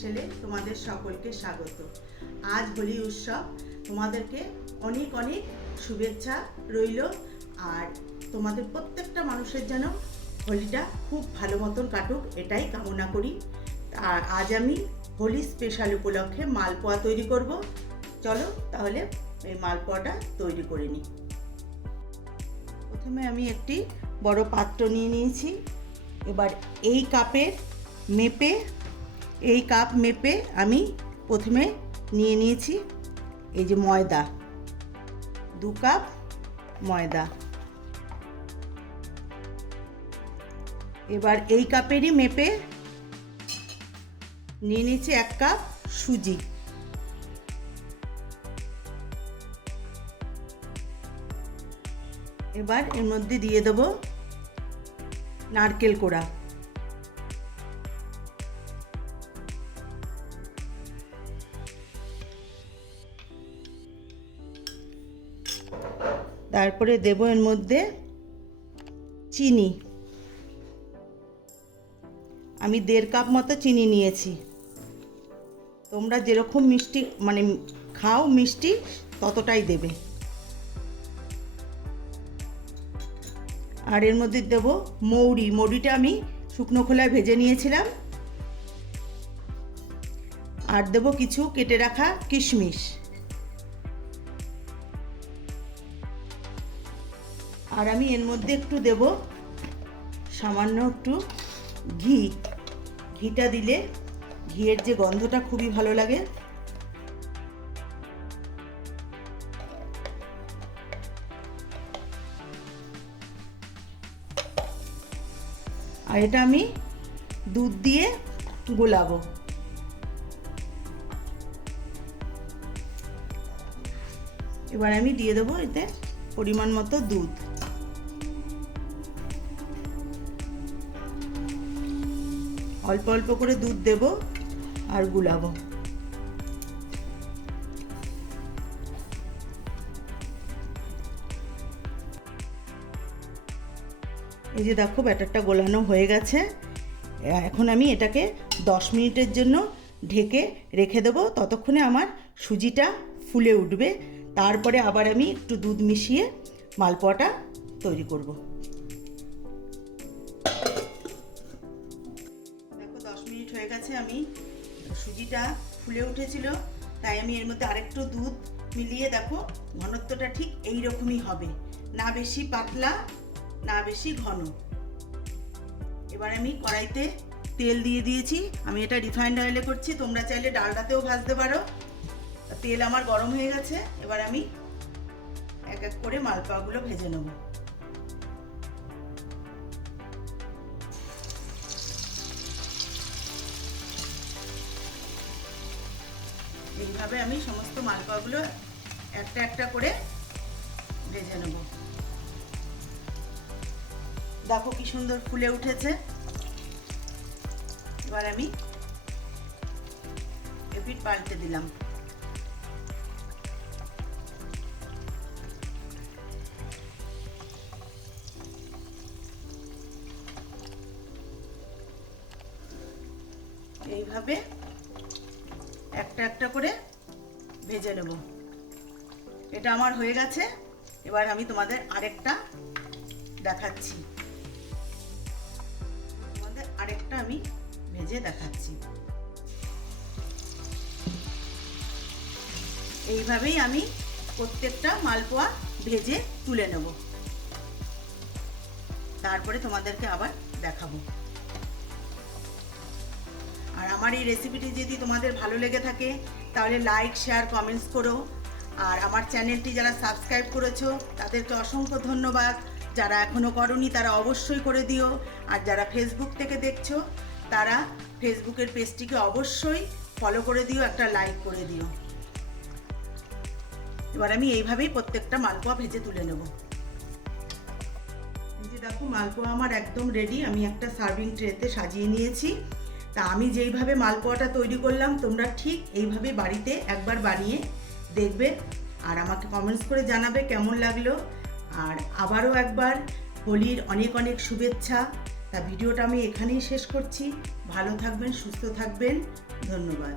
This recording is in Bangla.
স্পেশালে তোমাদের সকলকে স্বাগত। আজ হোলি উৎসব, তোমাদেরকে অনেক অনেক শুভেচ্ছা রইল। আর তোমাদের প্রত্যেকটা মানুষের যেন হোলিটা খুব ভালো মতন কাটুক, এটাই কামনা করি। আর আজ আমি হোলি স্পেশাল উপলক্ষে মালপোয়া তৈরি করব। চলো তাহলে এই মালপোয়াটা তৈরি করে নিই। প্রথমে আমি একটি বড় পাত্র নিয়ে নিয়েছি। এবার এই কাপের মেপে, এই কাপ মেপে আমি প্রথমে নিয়ে নিয়েছি এই যে ময়দা, 2 কাপ ময়দা। এবার এই কাপেরই মেপে নিয়ে নিয়েছি 1 কাপ সুজি। এবার এর মধ্যে দিয়ে দেব নারকেল কোড়া। তারপরে দেব এর মধ্যে চিনি। আমি 1.5 কাপ মতো চিনি নিয়েছি। তোমরা যেরকম মিষ্টি মানে খাও মিষ্টি ততটাই দেবে। আর এর মধ্যে দেব মৌরি। মৌরিটা আমি শুকনো খোলায় ভেজে নিয়েছিলাম। আর দেব কিছু কেটে রাখা কিশমিশ। আর আমি এর মধ্যে একটু দেব সামান্য একটু ঘি। ঘিটা দিলে ঘিয়ের যে গন্ধটা খুবই ভালো লাগে। আর এটা আমি দুধ দিয়ে গোলাবো। এবার আমি দিয়ে দেবো এতে পরিমাণ মতো দুধ। অল্প অল্প করে দুধ দেব আর গুলাবো। এই যে দেখো ব্যাটারটা গোলানো হয়ে গেছে। এখন আমি এটাকে 10 মিনিটের জন্য ঢেকে রেখে দেবো। ততক্ষণে আমার সুজিটা ফুলে উঠবে। তারপরে আবার আমি একটু দুধ মিশিয়ে মালপোয়াটা তৈরি করব। দেখো 10 মিনিট হয়ে গেছে, আমি সুজিটা ফুলে উঠেছিল, তাই আমি এর মধ্যে আরেকটু দুধ মিলিয়ে দেখো ঘনত্বটা ঠিক এই রকমই হবে, না বেশি পাতলা না বেশি ঘন। এবার আমি কড়াইতে তেল দিয়ে দিয়েছি। আমি এটা রিফাইন্ড অয়েলে করছি, তোমরা চাইলে ডালডাতেও ভাজতে পারো। তেল আমার গরম হয়ে গেছে। এবার আমি এক এক করে মালপোয়াগুলো ভেজে নেব। এইভাবে আমি সমস্ত মালপোয়াগুলো একটা একটা করে ভেজে নেব। দেখো কি সুন্দর ফুলে উঠেছে। এবার আমি এপিঠ পাল্টে দিলাম। এইভাবে একটা একটা করে ভেজে নেব। এটা আমার হয়ে গেছে। এবার আমি তোমাদের আরেকটা দেখাচ্ছি। তোমাদের আরেকটা আমি ভেজে দেখাচ্ছি। এইভাবেই আমি প্রত্যেকটা মালপোয়া ভেজে তুলে নেব। তারপরে তোমাদেরকে আবার দেখাবো। আর আমার এই রেসিপিটি যদি তোমাদের ভালো লেগে থাকে তাহলে লাইক, শেয়ার, কমেন্টস করো। আর আমার চ্যানেলটি যারা সাবস্ক্রাইব করেছো তাদেরকে অসংখ্য ধন্যবাদ। যারা এখনও করোনি তারা অবশ্যই করে দিও। আর যারা ফেসবুক থেকে দেখছো তারা ফেসবুকের পেজটিকে অবশ্যই ফলো করে দিও, একটা লাইক করে দিও। এবার আমি এইভাবেই প্রত্যেকটা মালপোয়া ভেজে তুলে নেব। এই যে দেখো মালপোয়া আমার একদম রেডি। আমি একটা সার্ভিং ট্রেতে সাজিয়ে নিয়েছি। তা আমি যেইভাবে মালপোয়াটা তৈরি করলাম তোমরা ঠিক এইভাবে বাড়িতে একবার বানিয়ে দেখবে আর আমাকে কমেন্টস করে জানাবে কেমন লাগলো। আর আবারও একবার হোলির অনেক অনেক শুভেচ্ছা। তা ভিডিওটা আমি এখানেই শেষ করছি। ভালো থাকবেন, সুস্থ থাকবেন, ধন্যবাদ।